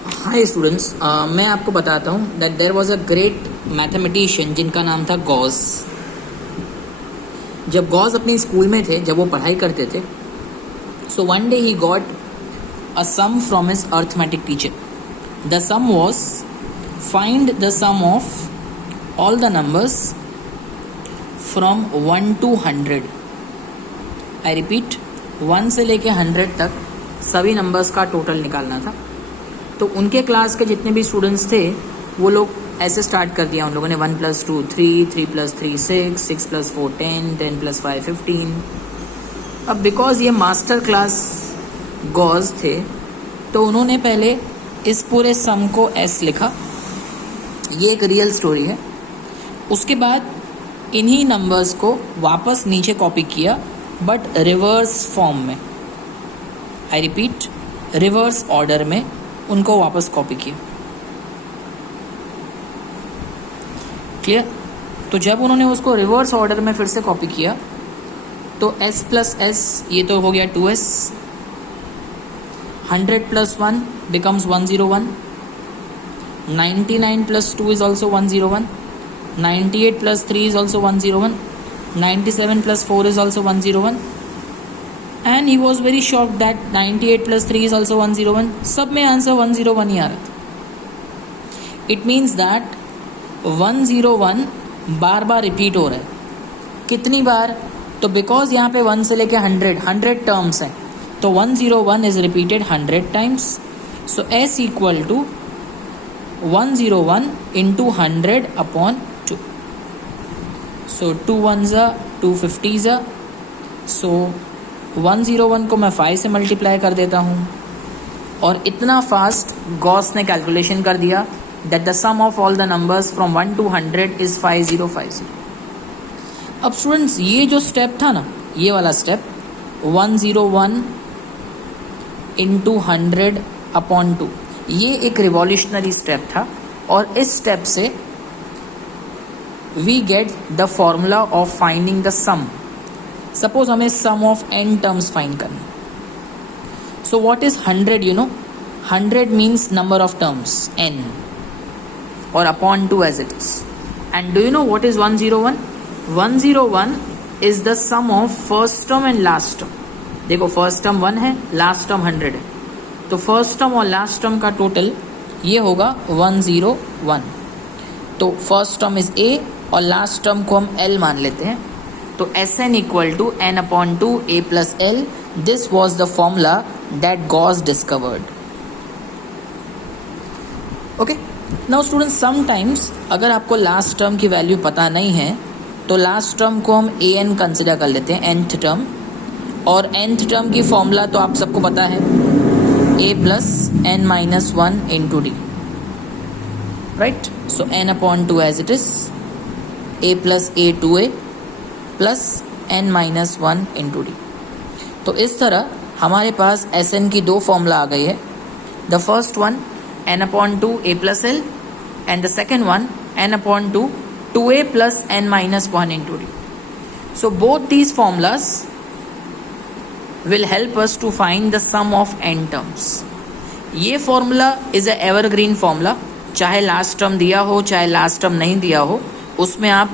Hi students, मैं आपको बताता हूँ that there was a great mathematician जिनका नाम था गॉस। जब गॉस अपने स्कूल में थे, जब वो पढ़ाई करते थे, so one day he got a sum from his arithmetic teacher. The sum was find the sum of all the numbers from 1 to 100. I repeat, 1 से लेके 100 तक सभी नंबर्स का टोटल निकालना था. तो उनके क्लास के जितने भी स्टूडेंट्स थे वो लोग ऐसे स्टार्ट कर दिया. उन लोगों ने 1 + 2 3, 3 + 3 6, 6 + 4 10, 10 + 5 15. अब बिकॉज ये मास्टर क्लास गॉज थे तो उन्होंने पहले इस पूरे सम को एस लिखा. ये एक रियल स्टोरी है. उसके बाद इन्हीं नंबर्स को वापस नीचे कॉपी किया, बट रिवर्स फॉर्म में. आई रिपीट, रिवर्स ऑर्डर में उनको वापस कॉपी किया. क्लियर? तो जब उन्होंने उसको रिवर्स ऑर्डर में फिर से कॉपी किया तो s + s ये तो हो गया 2s. 100 + 1 becomes 101. 99 + 2 is also 101. 98 + 3 is also 101. 97 + 4 is also 101. And he was very shocked that 98 + 3 is also 101. सब में आंसर 101 ही आ रहा था. It means that 101 bar bar repeat हो रहा है. कितनी बार? तो बिकॉज यहाँ पे 1 से लेके 100 टर्म्स हैं, तो 101 is repeated 100 times. So s equal to 101 × 100/2. So 2 1s are 2 50s are. So 101 को मैं 5 से मल्टीप्लाई कर देता हूँ और इतना फास्ट गॉस ने कैलकुलेशन कर दिया that the sum of all the numbers from 1 to 100 is 5050. अब स्टूडेंट्स, ये जो स्टेप था ना, ये वाला स्टेप 101 × 100/2, ये एक रिवॉल्यूशनरी स्टेप था. और इस स्टेप से we get the formula of finding the sum. Suppose हमें sum of n terms find करना. So what is 100? You know 100 means number of terms n और upon 2 as it is. And do you know what is 101? 101 is the sum of first term and last term. देखो, first term 1 है, last term 100 है, तो first term और last term का total ये होगा 101. तो फर्स्ट टर्म इज a और लास्ट टर्म को हम l मान लेते हैं. तो Sn equal to n/2 a + l. This was the formula that Gauss discovered. Okay. Now students, sometimes अगर आपको लास्ट टर्म की वैल्यू पता नहीं है तो लास्ट टर्म को हम an कंसिडर कर लेते हैं, nth टर्म. और nth टर्म की फॉर्मूला तो आप सबको पता है, a + n - 1 × d. Right? So n/2 as it is, a + a 2a plus n - 1 × d. तो इस तरह हमारे पास Sn की दो फॉर्मूला आ गई है. The first one n/2 a + l and the second one n/2 2a + n - 1 × d. So both these formulas will help us to find the sum of n terms. ये formula is a evergreen formula. चाहे last term दिया हो, चाहे last term नहीं दिया हो, उसमें आप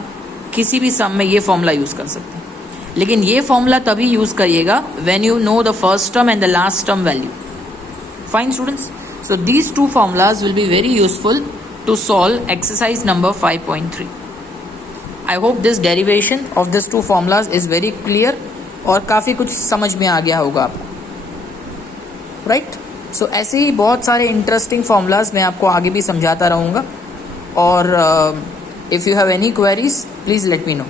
किसी भी सम में ये फॉर्मूला यूज कर सकते हैं. लेकिन ये फॉर्मूला तभी यूज करिएगा when you know the first term and the last term value. Fine students, so these two formulas will be very useful to solve exercise number 5.3. I hope this derivation of this two formulas is very clear और काफ़ी कुछ समझ में आ गया होगा आपको. Right? सो ऐसे ही बहुत सारे इंटरेस्टिंग फॉर्मूलाज मैं आपको आगे भी समझाता रहूँगा. और if you have any queries, please let me know.